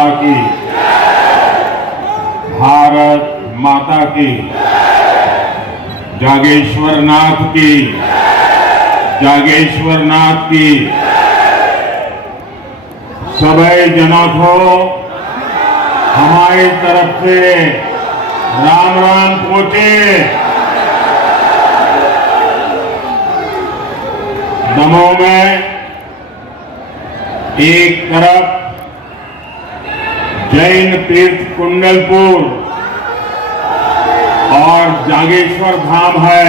माता की, भारत माता की, जागेश्वर नाथ की, जागेश्वर नाथ की। सभी जनों को हमारी तरफ से राम राम पहुंचे। दमोह में एक तरफ जैन तीर्थ कुंडलपुर और जागेश्वर धाम है,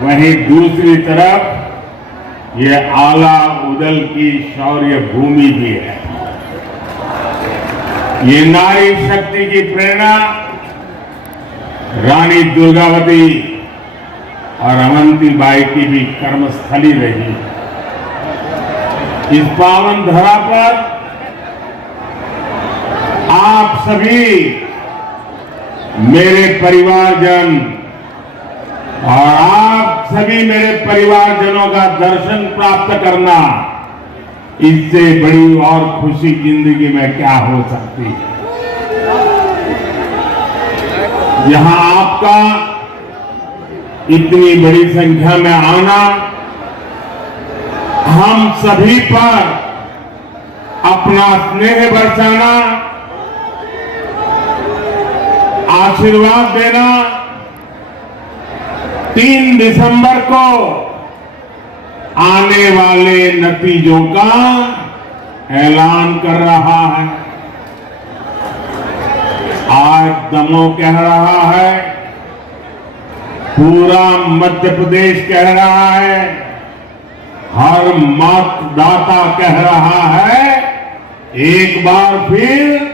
वहीं दूसरी तरफ ये आला उदल की शौर्य भूमि भी है। ये नारी शक्ति की प्रेरणा रानी दुर्गावती और अवंतीबाई की भी कर्मस्थली रही। इस पावन धरा पर आप सभी मेरे परिवारजन और आप सभी मेरे परिवारजनों का दर्शन प्राप्त करना, इससे बड़ी और खुशी जिंदगी में क्या हो सकती है। यहां आपका इतनी बड़ी संख्या में आना हम सभी पर अपना स्नेह बरसाना, आशीर्वाद देना 3 दिसंबर को आने वाले नतीजों का ऐलान कर रहा है। आज दमोह कह रहा है, पूरा मध्य प्रदेश कह रहा है, हर मतदाता कह रहा है, एक बार फिर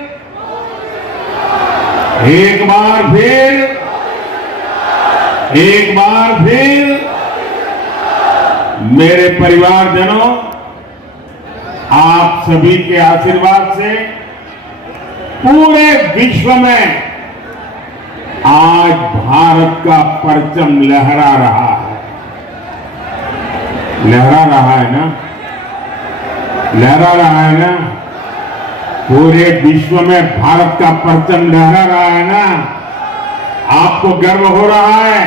मेरे परिवारजनों, आप सभी के आशीर्वाद से पूरे विश्व में आज भारत का परचम लहरा रहा है। लहरा रहा है ना? लहरा रहा है ना? पूरे विश्व में भारत का परचम लहरा रहा है ना? आपको गर्व हो रहा है?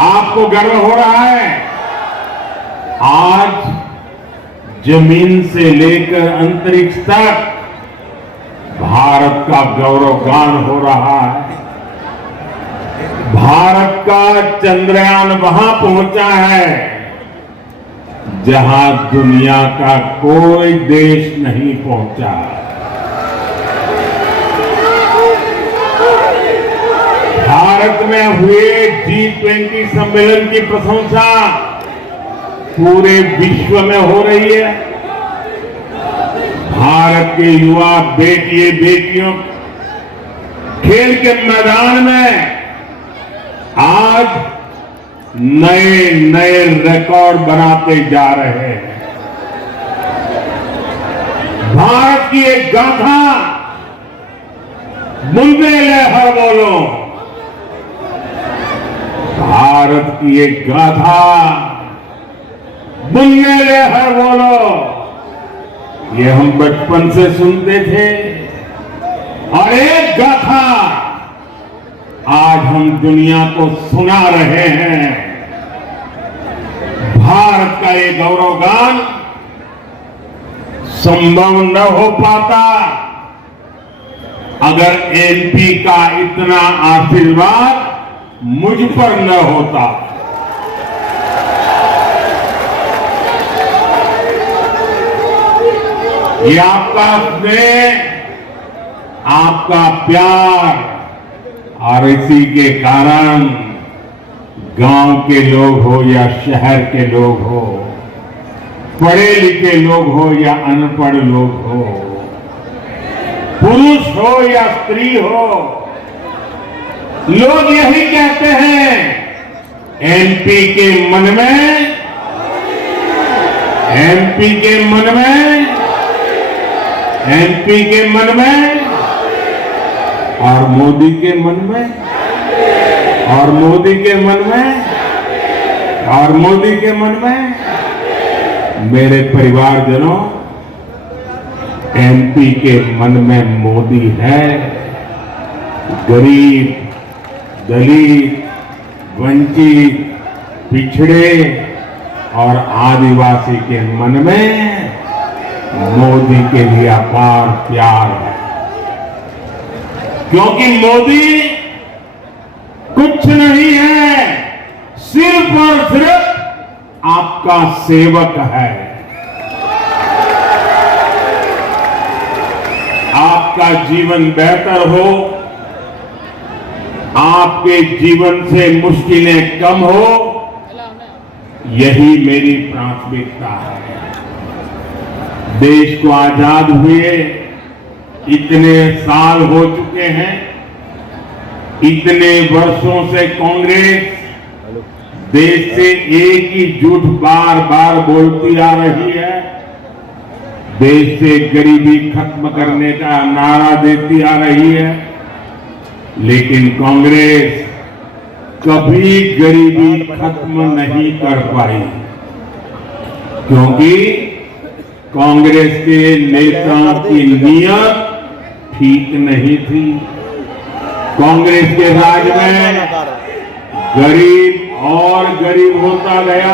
आपको गर्व हो रहा है? आज जमीन से लेकर अंतरिक्ष तक भारत का गौरवगान हो रहा है। भारत का चंद्रयान वहां पहुंचा है जहां दुनिया का कोई देश नहीं पहुंचा। भारत में हुए G20 सम्मेलन की प्रशंसा पूरे विश्व में हो रही है। भारत के युवा बेटिए बेटियों खेल के मैदान में आज नए नए रिकॉर्ड बनाते जा रहे हैं। भारत की एक गाथा, बुंदेले हर बोलो, भारत की एक गाथा, बुंदेले हर बोलो, ये हम बचपन से सुनते थे। और एक गाथा आज हम दुनिया को सुना रहे हैं। भारत का ये गौरवगान संभव न हो पाता अगर एमपी का इतना आशीर्वाद मुझ पर न होता। ये आपका स्नेह, आपका प्यार, और इसी के कारण गांव के लोग हो या शहर के लोग हो, पढ़े लिखे लोग हो या अनपढ़ लोग हो, पुरुष हो या स्त्री हो, लोग यही कहते हैं, एमपी के मन में, एमपी के मन में, एमपी के मन में, और मोदी के मन में, और मोदी के मन में, और मोदी के मन में। मेरे परिवारजनों, एमपी के मन में मोदी है, गरीब, दलित, वंचित, पिछड़े और आदिवासी के मन में मोदी के लिए अपार प्यार है। क्योंकि मोदी कुछ नहीं है, सिर्फ और सिर्फ आपका सेवक है। आपका जीवन बेहतर हो, आपके जीवन से मुश्किलें कम हो, यही मेरी प्राथमिकता है। देश को आजाद हुए इतने साल हो चुके हैं, इतने वर्षों से कांग्रेस देश से एक ही झूठ बार बार बोलती आ रही है। देश से गरीबी खत्म करने का नारा देती आ रही है, लेकिन कांग्रेस कभी गरीबी खत्म नहीं कर पाई, क्योंकि कांग्रेस के नेताओं की नीयत ठीक नहीं थी। कांग्रेस के राज में गरीब और गरीब होता गया,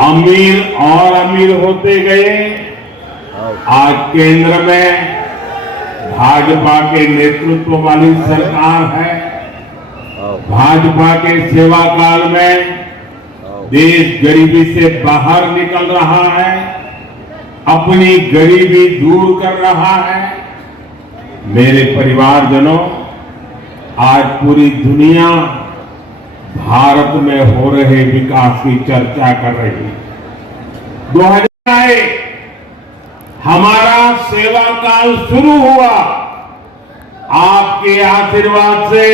अमीर और अमीर होते गए। आज केंद्र में भाजपा के नेतृत्व वाली सरकार है। भाजपा के सेवा काल में देश गरीबी से बाहर निकल रहा है, अपनी गरीबी दूर कर रहा है। मेरे परिवारजनों, आज पूरी दुनिया भारत में हो रहे विकास की चर्चा कर रही है। 2000 हमारा सेवा काल शुरू हुआ, आपके आशीर्वाद से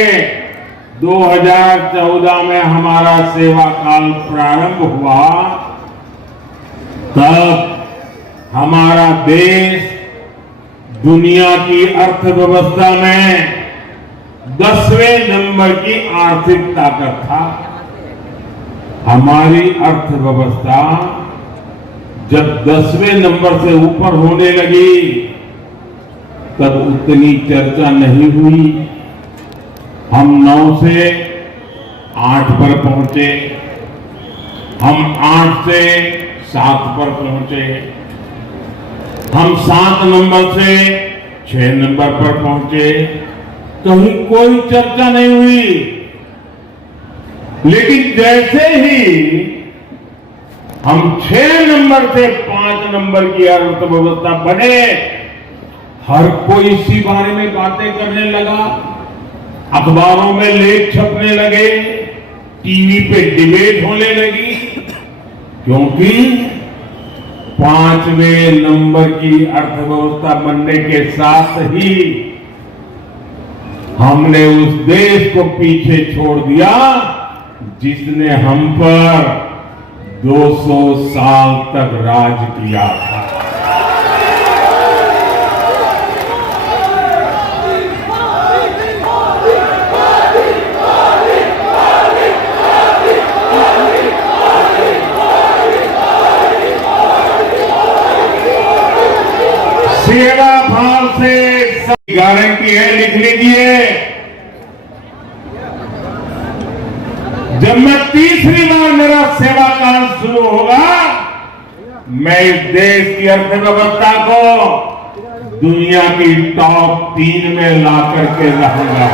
2014 में हमारा सेवा काल प्रारंभ हुआ। तब हमारा देश दुनिया की अर्थव्यवस्था में 10वें नंबर की आर्थिक ताकत था। हमारी अर्थव्यवस्था जब 10वें नंबर से ऊपर होने लगी, तब उतनी चर्चा नहीं हुई। हम 9 से 8 पर पहुंचे, हम 8 से 7 पर पहुंचे, हम 7 नंबर से 6 नंबर पर पहुंचे। कहीं कोई चर्चा नहीं हुई। लेकिन जैसे ही हम 6 नंबर से 5 नंबर की अर्थव्यवस्था बने, हर कोई इसी बारे में बातें करने लगा, अखबारों में लेख छपने लगे, टीवी पे डिबेट होने लगी। क्योंकि 5वें नंबर की अर्थव्यवस्था बनने के साथ ही हमने उस देश को पीछे छोड़ दिया जिसने हम पर 200 साल तक राज किया था। सेवा भाव से गारंटी है, लिख लीजिए। जब मैं तीसरी बार मेरा सेवा काल शुरू होगा, मैं इस देश की अर्थव्यवस्था को दुनिया की टॉप 3 में ला करके रहूंगा।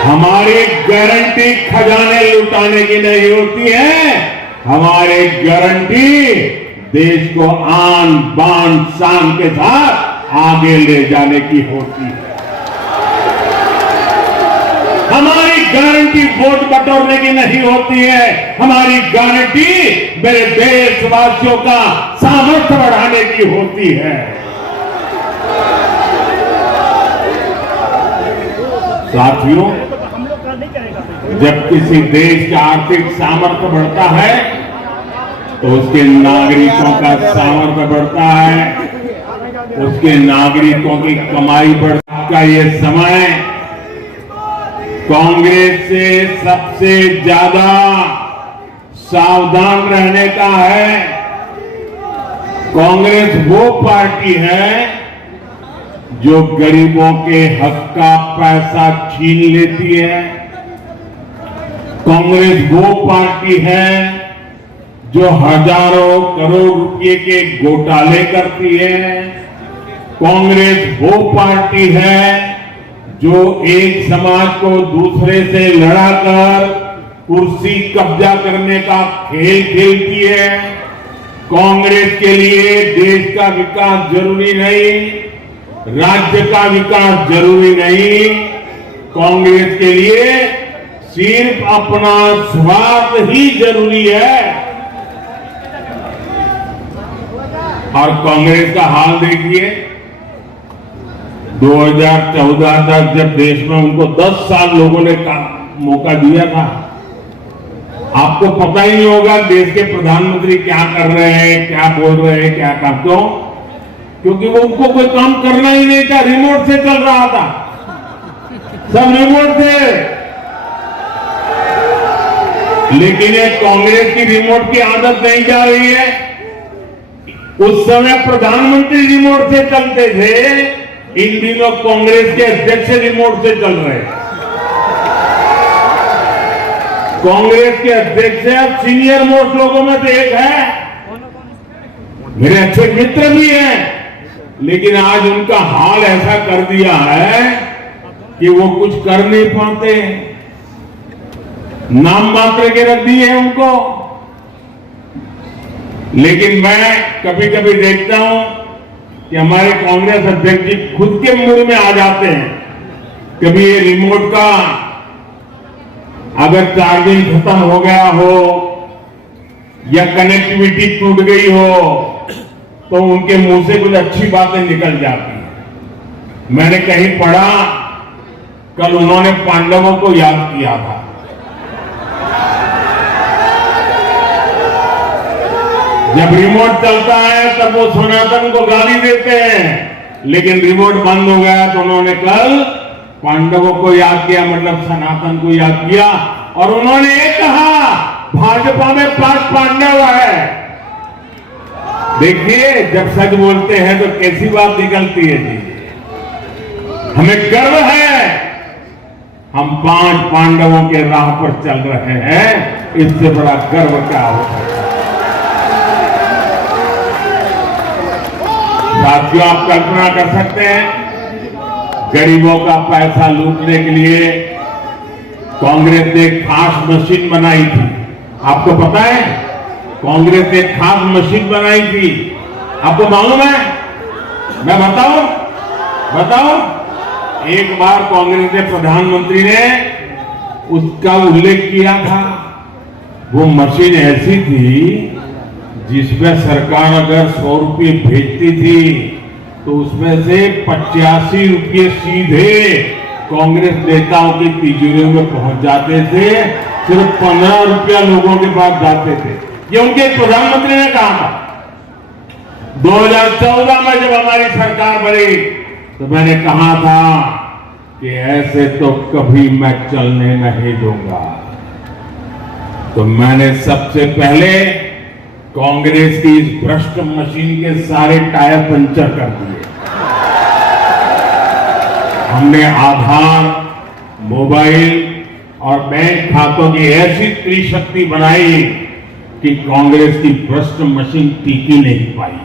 हमारी गारंटी खजाने लुटाने की नहीं होती है, हमारी गारंटी देश को आन बान शान के साथ आगे ले जाने की होती है। हमारी गारंटी वोट बटोरने की नहीं होती है, हमारी गारंटी मेरे देशवासियों का सामर्थ्य बढ़ाने की होती है। साथियों, जब किसी देश का आर्थिक सामर्थ्य बढ़ता है तो उसके नागरिकों का सामर्थ्य बढ़ता है, उसके नागरिकों की कमाई बढ़ता का ये समय कांग्रेस से सबसे ज्यादा सावधान रहने का है। कांग्रेस वो पार्टी है जो गरीबों के हक का पैसा छीन लेती है। कांग्रेस वो पार्टी है जो हजारों करोड़ रुपए के घोटाले करती है। कांग्रेस वो पार्टी है जो एक समाज को दूसरे से लड़ाकर कुर्सी कब्जा करने का खेल खेलती है। कांग्रेस के लिए देश का विकास जरूरी नहीं, राज्य का विकास जरूरी नहीं। कांग्रेस के लिए सिर्फ अपना स्वार्थ ही जरूरी है। और कांग्रेस का हाल देखिए, 2014 तक जब देश में उनको 10 साल लोगों ने मौका दिया था, आपको पता ही नहीं होगा देश के प्रधानमंत्री क्या कर रहे हैं, क्या बोल रहे हैं, क्या काम। क्यों? क्योंकि वो उनको कोई काम करना ही नहीं था, रिमोट से चल रहा था, सब रिमोट से। लेकिन ये कांग्रेस की रिमोट की आदत नहीं जा रही है। उस समय प्रधानमंत्री रिमोट से चलते थे, इन दिनों कांग्रेस के अध्यक्ष रिमोट से चल रहे हैं। कांग्रेस के अध्यक्ष सीनियर मोस्ट लोगों में से एक है, मेरे अच्छे मित्र भी हैं, लेकिन आज उनका हाल ऐसा कर दिया है कि वो कुछ कर नहीं पाते, नाम मात्र के रख दिए हैं उनको। लेकिन मैं कभी कभी देखता हूं कि हमारे कांग्रेस अध्यक्ष जी खुद के मूड में आ जाते हैं। कभी ये रिमोट का अगर चार्जिंग खत्म हो गया हो या कनेक्टिविटी टूट गई हो तो उनके मुंह से कुछ अच्छी बातें निकल जाती हैं। मैंने कहीं पढ़ा, कल उन्होंने पांडवों को याद किया था। जब रिमोट चलता है तब वो सनातन को गाली देते हैं, लेकिन रिमोट बंद हो गया तो उन्होंने कल पांडवों को याद किया, मतलब सनातन को याद किया। और उन्होंने ये कहा, भाजपा में 5 पांडव है। देखिए, जब सच बोलते हैं तो कैसी बात निकलती है जी। हमें गर्व है, हम 5 पांडवों के राह पर चल रहे हैं। इससे बड़ा गर्व क्या हो सकता है? साथियों, आप कल्पना कर सकते हैं, गरीबों का पैसा लूटने के लिए कांग्रेस ने एक खास मशीन बनाई थी। आपको पता है, कांग्रेस ने एक खास मशीन बनाई थी। आपको मालूम है? मैं बताऊं? एक बार कांग्रेस के प्रधानमंत्री ने उसका उल्लेख किया था। वो मशीन ऐसी थी जिसमें सरकार अगर 100 रुपये भेजती थी तो उसमें से 85 रुपये सीधे कांग्रेस नेताओं की तिजोरियों में पहुंच जाते थे। सिर्फ 15 रुपया लोगों के पास जाते थे। ये उनके प्रधानमंत्री ने कहा था। 2014 में जब हमारी सरकार बनी तो मैंने कहा था कि ऐसे तो कभी मैं चलने नहीं दूंगा। तो मैंने सबसे पहले कांग्रेस की इस भ्रष्ट मशीन के सारे टायर पंचर कर दिए। हमने आधार, मोबाइल और बैंक खातों की ऐसी त्रिशक्ति बनाई कि कांग्रेस की भ्रष्ट मशीन टिक ही नहीं पाई।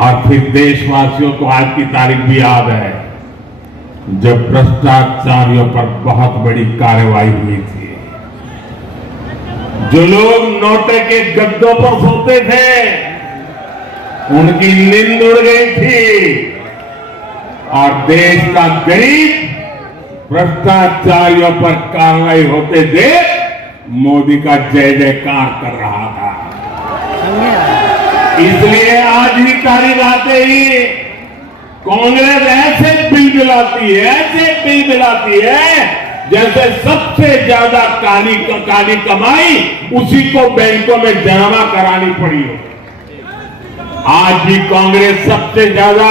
और फिर देशवासियों को आज की तारीख भी याद है जब भ्रष्टाचारियों पर बहुत बड़ी कार्रवाई हुई थी। जो लोग नोटे के गद्दों पर सोते थे उनकी नींद उड़ गई थी और देश का गरीब भ्रष्टाचारियों पर कार्रवाई होते देख मोदी का जय जयकार कर रहा था। इसलिए आज ही तारीख आते ही कांग्रेस ऐसे बिल मिलाती है जैसे सबसे ज्यादा काली कमाई उसी को बैंकों में जमा करानी पड़ी हो। आज भी कांग्रेस सबसे ज्यादा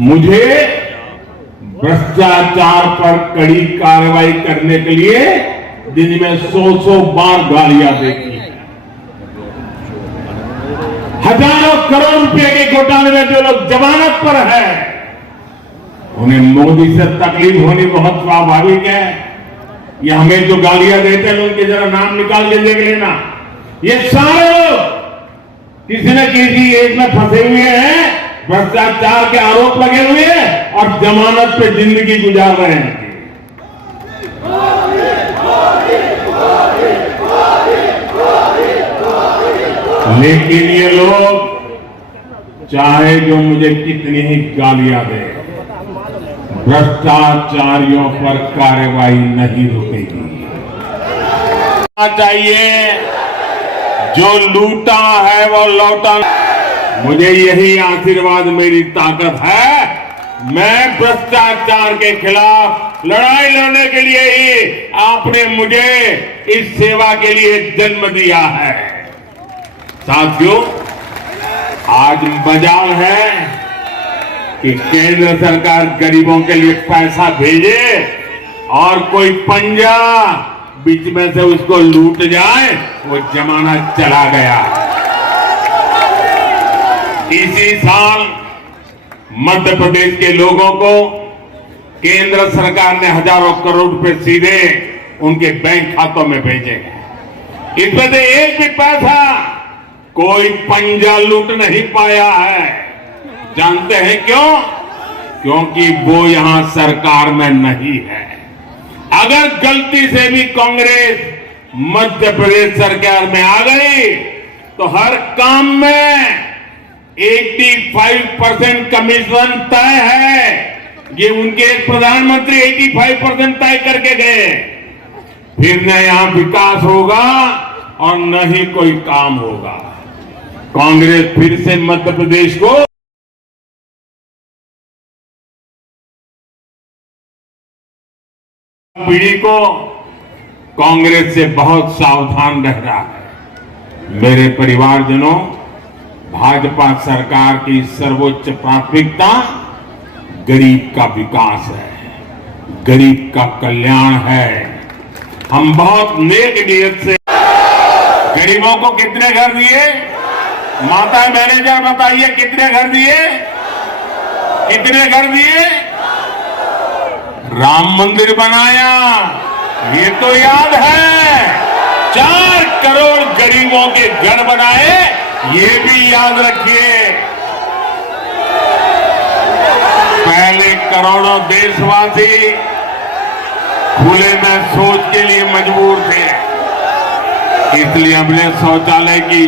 मुझे भ्रष्टाचार पर कड़ी कार्रवाई करने के लिए दिन में 100 बार गालियां देती है। हजारों करोड़ रुपए के घोटाले में जो लोग जमानत पर है, उन्हें मोदी से तकलीफ होनी बहुत स्वाभाविक है। ये हमें जो गालियां देते हैं उनके जरा नाम निकाल के देख लेना। ये सारे लोग किसी न किसी एक में फंसे हुए हैं, भ्रष्टाचार के आरोप लगे हुए हैं और जमानत पे जिंदगी गुजार रहे हैं। लेकिन ये लोग चाहे जो मुझे कितनी ही गालियां दे, भ्रष्टाचारियों पर कार्रवाई नहीं रुकेगी। चाहिए जो लूटा है वो लौटा। मुझे यही आशीर्वाद मेरी ताकत है। मैं भ्रष्टाचार के खिलाफ लड़ाई लड़ने के लिए ही आपने मुझे इस सेवा के लिए जन्म दिया है। साथियों, आज मजाल है कि केंद्र सरकार गरीबों के लिए पैसा भेजे और कोई पंजा बीच में से उसको लूट जाए, वो जमाना चला गया। इसी साल मध्य प्रदेश के लोगों को केंद्र सरकार ने हजारों करोड़ रुपए सीधे उनके बैंक खातों में भेजे। इसमें से एक भी पैसा कोई पंजा लूट नहीं पाया है। जानते हैं क्यों? क्योंकि वो यहां सरकार में नहीं है। अगर गलती से भी कांग्रेस मध्य प्रदेश सरकार में आ गई तो हर काम में 85% कमीशन तय है। ये उनके एक प्रधानमंत्री 85% तय करके गए। फिर न यहां विकास होगा और न ही कोई काम होगा। कांग्रेस फिर से मध्य प्रदेश को पीढ़ी को कांग्रेस से बहुत सावधान रहना है। मेरे परिवारजनों, भाजपा सरकार की सर्वोच्च प्राथमिकता गरीब का विकास है, गरीब का कल्याण है। हम बहुत नेक नियत से गरीबों को कितने घर दिए? माता मैनेजर बताइए, कितने घर दिए? कितने घर दिए? राम मंदिर बनाया, ये तो याद है। 4 करोड़ गरीबों के घर बनाए, ये भी याद रखिए। पहले करोड़ों देशवासी खुले में शौच के लिए मजबूर थे, इसलिए हमने शौचालय की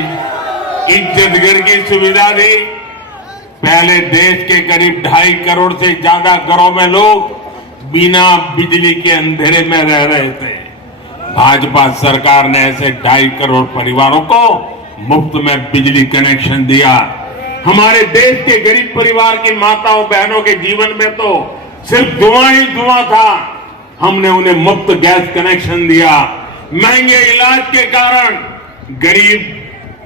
इज्जत घर की सुविधा दी। पहले देश के करीब 2.5 करोड़ से ज्यादा घरों में लोग बिना बिजली के अंधेरे में रह रहे थे। भाजपा सरकार ने ऐसे 2.5 करोड़ परिवारों को मुफ्त में बिजली कनेक्शन दिया। हमारे देश के गरीब परिवार की माताओं बहनों के जीवन में तो सिर्फ धुआं ही धुआं था। हमने उन्हें मुफ्त गैस कनेक्शन दिया। महंगे इलाज के कारण गरीब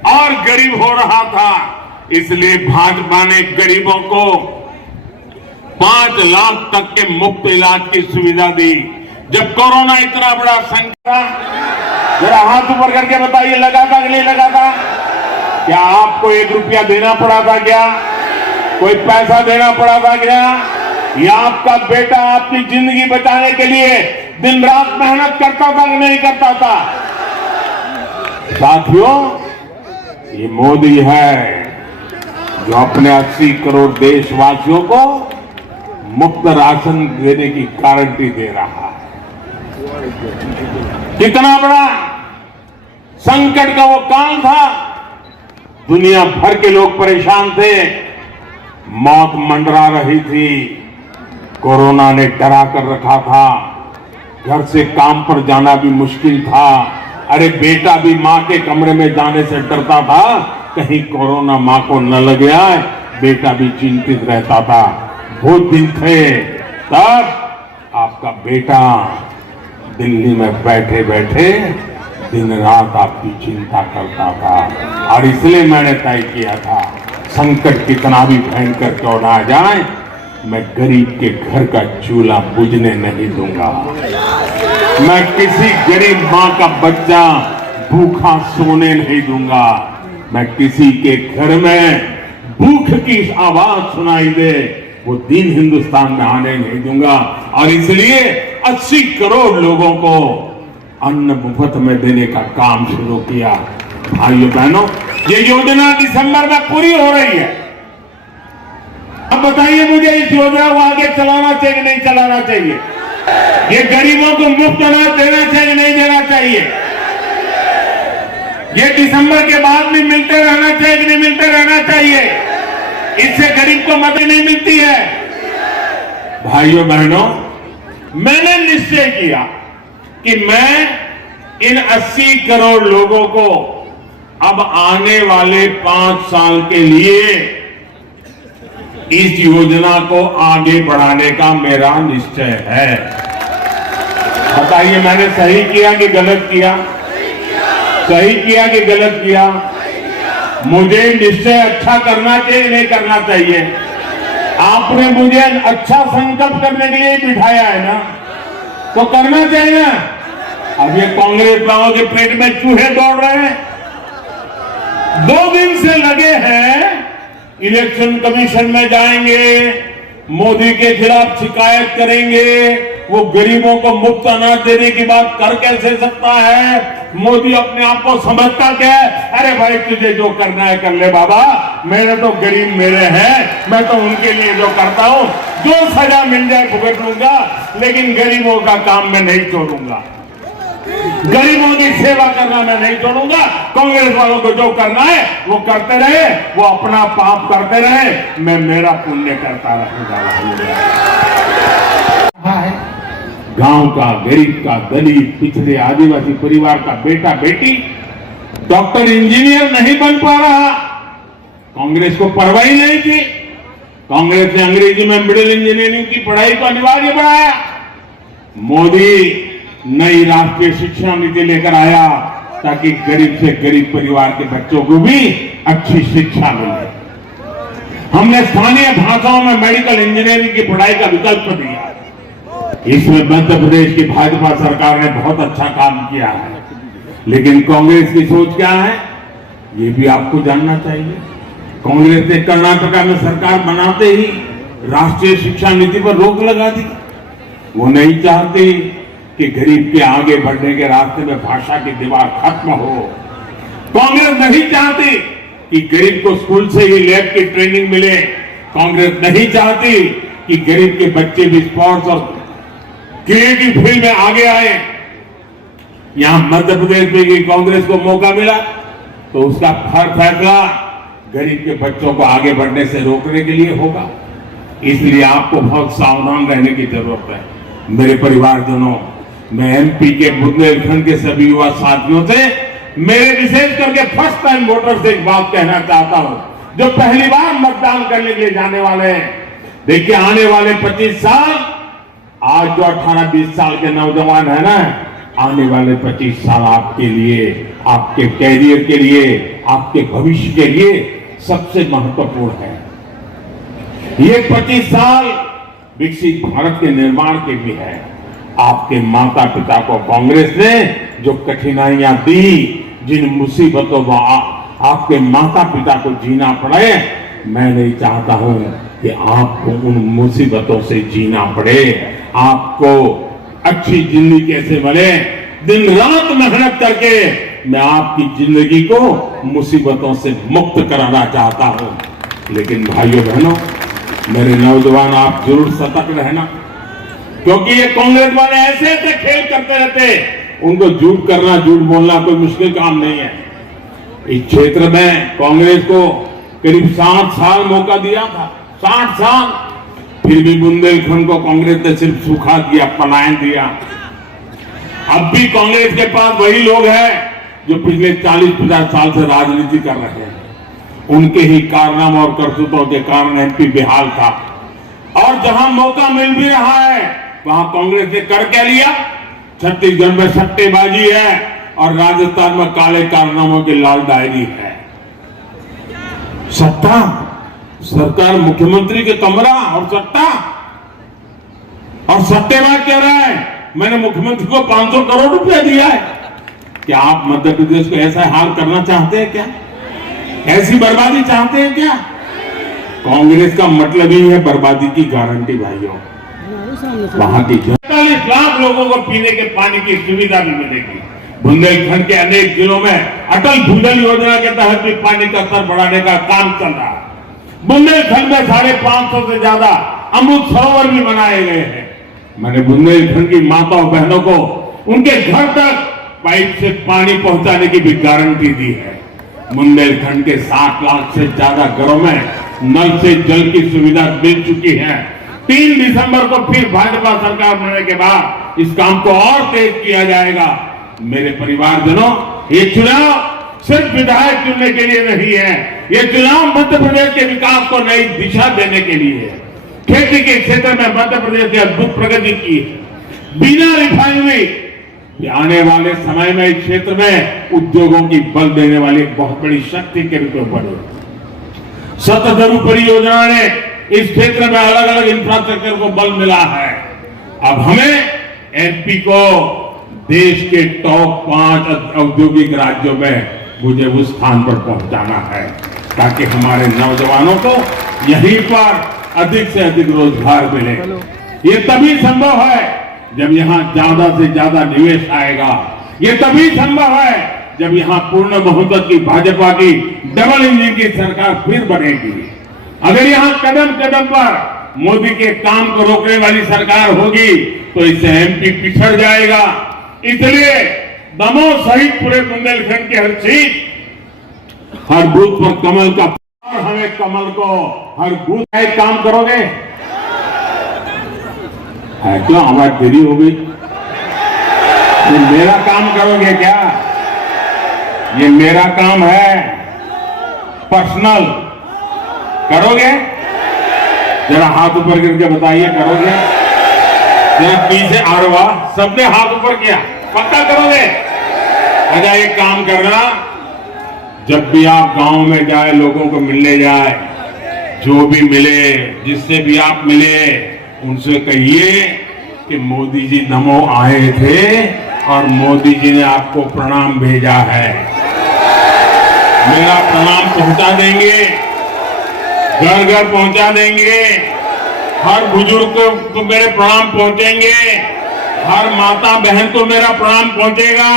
और गरीब हो रहा था, इसलिए भाजपा ने गरीबों को 5 लाख तक के मुफ्त इलाज की सुविधा दी। जब कोरोना इतना बड़ा संख्या, जरा हाथ ऊपर करके बताइए, लगा था कि नहीं लगा था? क्या आपको 1 रुपया देना पड़ा था? क्या कोई पैसा देना पड़ा था? क्या या आपका बेटा अपनी जिंदगी बचाने के लिए दिन रात मेहनत करता था कि नहीं करता था? साथियों, ये मोदी है जो अपने 80 करोड़ देशवासियों को मुफ्त राशन देने की गारंटी दे रहा है। कितना बड़ा संकट का वो काल था। दुनिया भर के लोग परेशान थे, मौत मंडरा रही थी, कोरोना ने डरा कर रखा था, घर से काम पर जाना भी मुश्किल था। अरे बेटा भी मां के कमरे में जाने से डरता था, कहीं कोरोना मां को न लग जाए, बेटा भी चिंतित रहता था। बहुत दिन थे, तब आपका आपका बेटा दिल्ली में बैठे बैठे दिन रात आपकी चिंता करता था और इसलिए मैंने तय किया था संकट कितना भी भयंकर क्यों ना जाए, मैं गरीब के घर का चूल्हा बुझने नहीं दूंगा। मैं किसी गरीब मां का बच्चा भूखा सोने नहीं दूंगा। मैं किसी के घर में भूख की आवाज सुनाई दे वो दिन हिंदुस्तान में आने नहीं दूंगा। और इसलिए 80 करोड़ लोगों को अन्न मुफ्त में देने का काम शुरू किया। भाइयों बहनों, ये योजना दिसंबर में पूरी हो रही है। अब बताइए मुझे, इस योजना को आगे चलाना चाहिए नहीं चलाना चाहिए? ये गरीबों को मुफ्त अनाज देना चाहिए नहीं देना चाहिए? ये दिसंबर के बाद भी मिलते रहना चाहिए कि नहीं मिलते रहना चाहिए? इससे गरीब को मदद नहीं मिलती है। भाइयों बहनों, मैंने निश्चय किया कि मैं इन 80 करोड़ लोगों को अब आने वाले 5 साल के लिए इस योजना को आगे बढ़ाने का मेरा निश्चय है। बताइए मैंने सही किया कि गलत किया? सही किया कि गलत किया? मुझे निश्चय अच्छा करना चाहिए नहीं करना चाहिए? आपने मुझे अच्छा संकल्प करने के लिए बिठाया है ना, तो करना चाहिए ना। अब ये कांग्रेस वालों के पेट में चूहे दौड़ रहे हैं, 2 दिन से लगे हैं, इलेक्शन कमीशन में जाएंगे, मोदी के खिलाफ शिकायत करेंगे, वो गरीबों को मुफ्त अनाज देने की बात कर कैसे सकता है? मोदी अपने आप को समझता क्या है? अरे भाई तुझे जो करना है कर ले बाबा, मेरे तो गरीब मेरे हैं, मैं तो उनके लिए जो करता हूं, जो सजा मिल जाए भुगत लूंगा, लेकिन गरीबों का काम मैं नहीं छोड़ूंगा। गरीबों की सेवा करना मैं नहीं छोड़ूंगा। कांग्रेस वालों को जो करना है वो करते रहे, वो अपना पाप करते रहे, मैं मेरा पुण्य करता रहूंगा। गांव का, गरीब का, दलित, पिछड़े, आदिवासी परिवार का बेटा बेटी डॉक्टर इंजीनियर नहीं बन पा रहा। कांग्रेस को परवाह ही नहीं थी। कांग्रेस ने अंग्रेजी में मिडिल इंजीनियरिंग की पढ़ाई को अनिवार्य बनाया। मोदी नई राष्ट्रीय शिक्षा नीति लेकर आया ताकि गरीब से गरीब परिवार के बच्चों को भी अच्छी शिक्षा मिले। हमने स्थानीय भाषाओं में मेडिकल इंजीनियरिंग की पढ़ाई का विकल्प दिया। इसमें मध्य प्रदेश की भाजपा सरकार ने बहुत अच्छा काम किया है। लेकिन कांग्रेस की सोच क्या है, ये भी आपको जानना चाहिए। कांग्रेस ने कर्नाटका में सरकार बनाते ही राष्ट्रीय शिक्षा नीति पर रोक लगा दी। वो नहीं चाहती कि गरीब के आगे बढ़ने के रास्ते में भाषा की दीवार खत्म हो। कांग्रेस नहीं चाहती कि गरीब को स्कूल से ही लैब की ट्रेनिंग मिले। कांग्रेस नहीं चाहती कि गरीब के बच्चे भी स्पोर्ट्स और क्रिएटिव फील्ड में आगे आए। यहां मध्य प्रदेश में भी कांग्रेस को मौका मिला तो उसका फैसला गरीब के बच्चों को आगे बढ़ने से रोकने के लिए होगा। इसलिए आपको बहुत सावधान रहने की जरूरत है। मेरे परिवारजनों, मैं एमपी के बुंदेलखंड के सभी युवा साथियों से, मेरे विशेष करके फर्स्ट टाइम वोटर से एक बात कहना चाहता हूं, जो पहली बार मतदान करने के लिए जाने वाले हैं। देखिए, आने वाले 25 साल, आज जो 18-20 साल के नौजवान है ना, आने वाले 25 साल आपके लिए, आपके कैरियर के लिए, आपके भविष्य के लिए सबसे महत्वपूर्ण है। ये 25 साल विकसित भारत के निर्माण के भी है। आपके माता पिता को कांग्रेस ने जो कठिनाइयां दी, जिन मुसीबतों में आपके माता पिता को जीना पड़े, मैं नहीं चाहता हूं कि आपको उन मुसीबतों से जीना पड़े। आपको अच्छी जिंदगी कैसे मिले, दिन रात मेहनत करके मैं आपकी जिंदगी को मुसीबतों से मुक्त कराना चाहता हूं। लेकिन भाइयों बहनों, मेरे नौजवान, आप जरूर सतर्क रहना, क्योंकि ये कांग्रेस वाले ऐसे ऐसे खेल करते रहते। उनको झूठ करना, झूठ बोलना कोई मुश्किल काम नहीं है। इस क्षेत्र में कांग्रेस को करीब 60 साल मौका दिया था, 60 साल, फिर भी बुंदेलखंड को कांग्रेस ने सिर्फ सूखा दिया, पलायन दिया। अब भी कांग्रेस के पास वही लोग हैं जो पिछले 40-50 साल से राजनीति कर रहे हैं। उनके ही कारनामों और करतूतों के कारण एमपी बेहाल था। और जहां मौका मिल भी रहा है, वहां कांग्रेस ने कर क्या लिया? छत्तीसगढ़ में सट्टेबाजी है और राजस्थान में काले कारनामों की लाल डायरी है। सट्टा, सरकार मुख्यमंत्री के कमरा और सट्टा, और सट्टेबाज कह रहा है मैंने मुख्यमंत्री को 500 करोड़ रुपया दिया है। क्या आप मध्य प्रदेश को ऐसा हाल करना चाहते हैं क्या? ऐसी बर्बादी चाहते हैं क्या? कांग्रेस का मतलब ही है बर्बादी की गारंटी भाइयों। वहां की 45 लाख लोगों को पीने के पानी की सुविधा भी मिलेगी। बुंदेलखंड के अनेक जिलों में अटल भूजल योजना के तहत भी पानी का स्तर बढ़ाने का काम चल रहा है। बुंदेलखंड में 550 से ज्यादा अमृत सरोवर भी बनाए गए हैं। मैंने बुंदेलखंड की माताओं बहनों को उनके घर तक पाइप से पानी पहुंचाने की भी गारंटी दी है। बुंदेलखंड के 60 लाख से ज्यादा घरों में नल से जल की सुविधा मिल चुकी है। 3 दिसंबर को फिर भाजपा सरकार बनने के बाद इस काम को और तेज किया जाएगा। मेरे परिवारजनों, ये चुनाव सिर्फ विधायक चुनने के लिए नहीं है, ये चुनाव मध्य प्रदेश के विकास को नई दिशा देने के लिए है। खेती के क्षेत्र में मध्य प्रदेश ने अद्भुत प्रगति की है। बिना रिफाइनरी आने वाले समय में इस क्षेत्र में उद्योगों की बल देने वाली एक बहुत बड़ी शक्ति के रूप में बढ़े। सतधरु परियोजना ने इस क्षेत्र में अलग अलग इंफ्रास्ट्रक्चर को बल मिला है। अब हमें एमपी को देश के टॉप 5 औद्योगिक राज्यों में मुझे उस स्थान पर पहुंचाना है, ताकि हमारे नौजवानों को यहीं पर अधिक से अधिक रोजगार मिले। ये तभी संभव है जब यहां ज्यादा से ज्यादा निवेश आएगा। ये तभी संभव है जब यहां पूर्ण बहुमत की भाजपा की डबल इंजन की सरकार फिर बनेगी। अगर यहां कदम कदम पर मोदी के काम को रोकने वाली सरकार होगी तो इससे एमपी पिछड़ जाएगा। इसलिए दमोह सहित पूरे बुंदेलखंड की हर सीट, हर बूथ पर कमल का, और हमें कमल को हर बूथ का काम करोगे। है क्यों आवाज देरी हो गई? ये मेरा काम करोगे क्या? ये मेरा काम है, पर्सनल। करोगे? जरा हाथ ऊपर करके बताइए, करोगे? जरा पीछे आरवा, सबने हाथ ऊपर किया, पक्का करोगे? अच्छा, एक काम करना, जब भी आप गांव में जाए, लोगों को मिलने जाए, जो भी मिले, जिससे भी आप मिले, उनसे कहिए कि मोदी जी नमो आए थे और मोदी जी ने आपको प्रणाम भेजा है। मेरा प्रणाम पहुंचा देंगे, घर घर पहुंचा देंगे। हर बुजुर्ग को मेरे प्रणाम पहुंचेंगे, हर माता बहन को मेरा प्रणाम पहुंचेगा,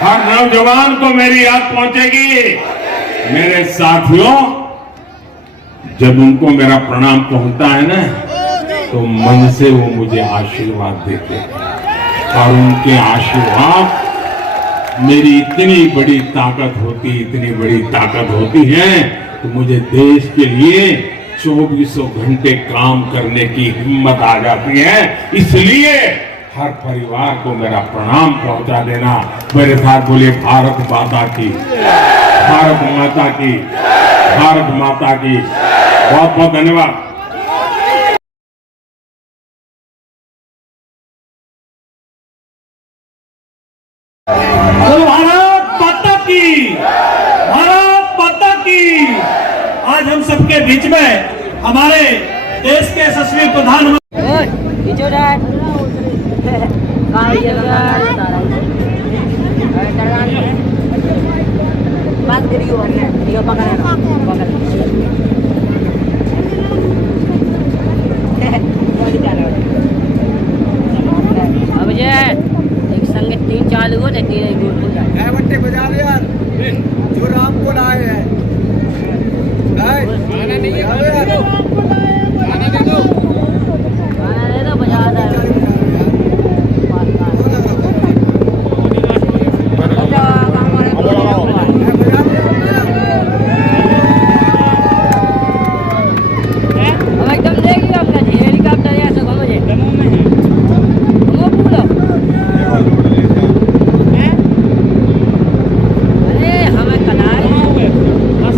हर नौजवान को मेरी याद पहुंचेगी। मेरे साथियों, जब उनको मेरा प्रणाम पहुंचता है ना, तो मन से वो मुझे आशीर्वाद देते हैं और उनके आशीर्वाद मेरी इतनी बड़ी ताकत होती, इतनी बड़ी ताकत होती है तो मुझे देश के लिए 24 घंटे काम करने की हिम्मत आ जाती है। इसलिए हर परिवार को मेरा प्रणाम पहुंचा देना। मेरे साथ बोलिए भारत माता की, भारत माता की, भारत माता की। बहुत बहुत धन्यवाद। भारत माता की, भारत माता की। आज हम सबके बीच में हमारे देश के यशस्वी प्रधानमंत्री एक संगे 3 चालू हो जाती है। बट्टे बजा रहे यार, जो राम को लाए हैं। खाना नहीं है, खाना दे दो, बजा रहा है। एकदम देखिए अपना जी हेलीकॉप्टर यहाँ से घूमो जी, घूमो पूरा। अरे हमें कनाल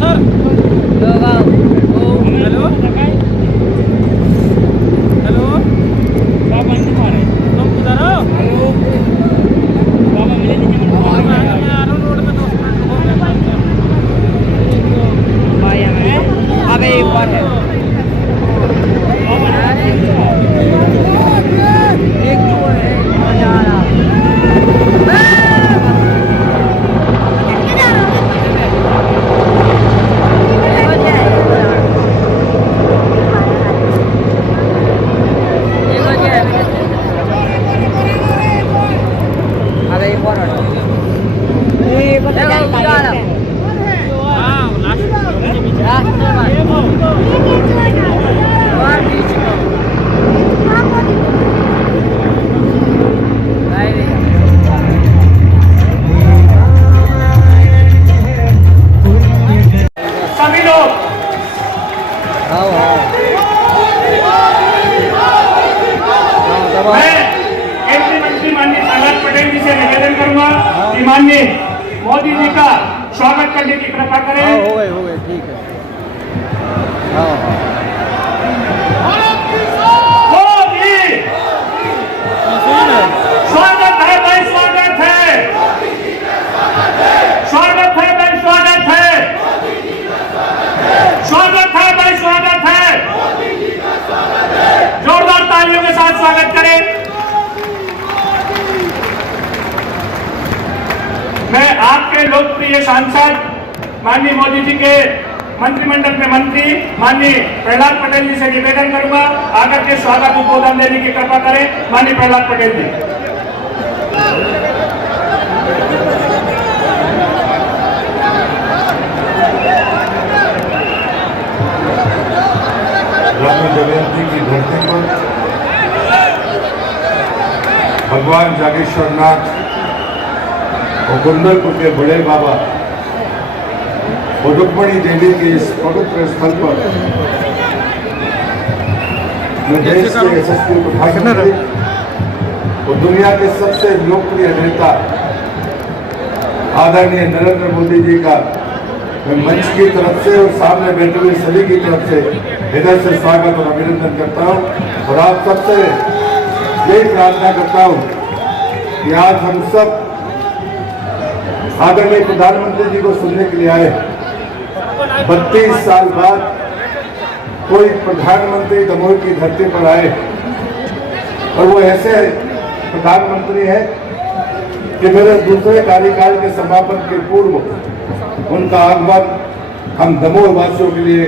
सर हेलो। ये पता क्या है सभी लोग मैं केंद्रीय मंत्री माननीय प्रहलाद पटेल जी से निवेदन करूंगा कि माननीय मोदी जी का स्वागत करने की कृपा करें। हो गए ठीक है। मोदी स्वागत है भाई, स्वागत है, स्वागत है भाई, स्वागत है, स्वागत है भाई, स्वागत है। जोरदार तालियों के साथ स्वागत करें। मैं आपके लोकप्रिय सांसद माननीय मोदी जी के मंत्रिमंडल में मंत्री माननीय प्रहलाद पटेल जी से निवेदन करूंगा आकर के स्वागत उद्बोधन देने की कृपा करें। माननीय प्रहलाद पटेल जी। रानी दमयंती की धरती पर भगवान जागेश्वर नाथ और कुंडलपुर के बड़े बाबा और रुक्मणी देवी के इस पवित्र स्थल पर मैं देश के यशस्वी प्रधानमंत्री और दुनिया के सबसे लोकप्रिय नेता आदरणीय नरेंद्र मोदी जी का मैं मंच की तरफ से और सामने बैठे हुए सभी की तरफ से हृदय से स्वागत और अभिनंदन करता हूं और आप सबसे यही प्रार्थना करता हूं कि आज हम सब आदरणीय प्रधानमंत्री जी को सुनने के लिए आए। 32 साल बाद कोई प्रधानमंत्री दमोह की धरती पर आए और वो ऐसे प्रधानमंत्री हैं कि मेरे दूसरे कार्यकाल के समापन के पूर्व उनका आगमन हम दमोह वासियों के लिए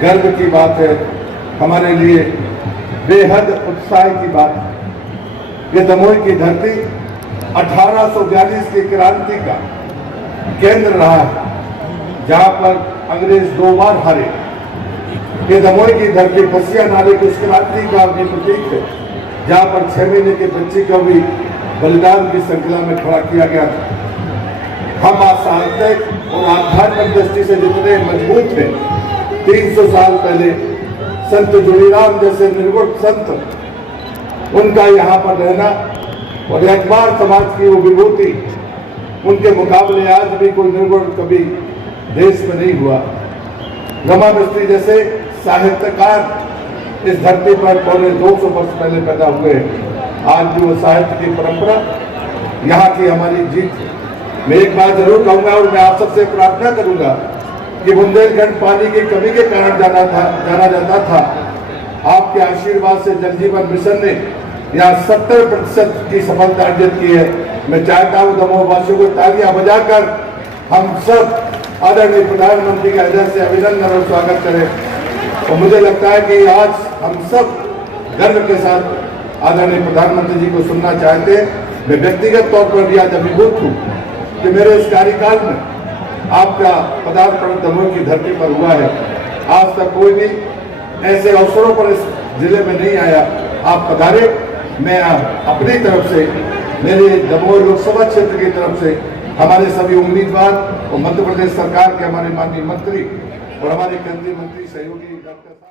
गर्व की बात है, हमारे लिए बेहद उत्साह की बात है। ये दमोह की धरती 1842 की क्रांति का केंद्र रहा है, जहां पर अंग्रेज 2 बार हारे। ये दमोह की धरती फसिया नाले की उस क्रांति का भी प्रतीक है, जहां पर 6 महीने के बच्चे को भी बलिदान की श्रृंखला में खड़ा किया गया था। हम साहित्यिक और आध्यात्मिक दृष्टि से जितने मजबूत थे, 300 साल पहले संत जुड़ीराम जैसे निर्गुण संत उनका यहाँ पर रहना और अखबार समाज की वो विभूति, उनके मुकाबले आज भी कोई निर्गुण कभी देश में नहीं हुआ। रमा मिस्त्री जैसे साहित्यकार इस धरती पर पौने 200 वर्ष पहले पैदा हुए। आज भी वो साहित्य की परंपरा यहाँ की हमारी जीत है। मैं एक बात जरूर कहूंगा और मैं आप सबसे प्रार्थना करूंगा कि बुंदेलखंड पानी की कमी के कारण जाना जाता था। आपके आशीर्वाद से जल जीवन मिशन ने यहाँ 70% की सफलता अर्जित की है। मैं चाहता हूँ दमोह वासियों को तालियां बजाकर हम सब आदरणीय प्रधानमंत्री का हृदय से अभिनंदन और स्वागत करें। और मुझे लगता है कि आज हम सब गर्व के साथ आदरणीय प्रधानमंत्री जी को सुनना चाहते हैं। मैं व्यक्तिगत तौर पर भी आज अभिभूत हूँ कि मेरे इस कार्यकाल में आपका पदार्पण दमोह की धरती पर हुआ है। आज तक कोई भी ऐसे अवसरों पर इस जिले में नहीं आया। आप पधारे। मैं अपनी तरफ से, मेरे दमोह लोकसभा क्षेत्र की तरफ से हमारे सभी उम्मीदवार और मध्य प्रदेश सरकार के हमारे माननीय मंत्री और हमारे केंद्रीय मंत्री सहयोगी डॉक्टर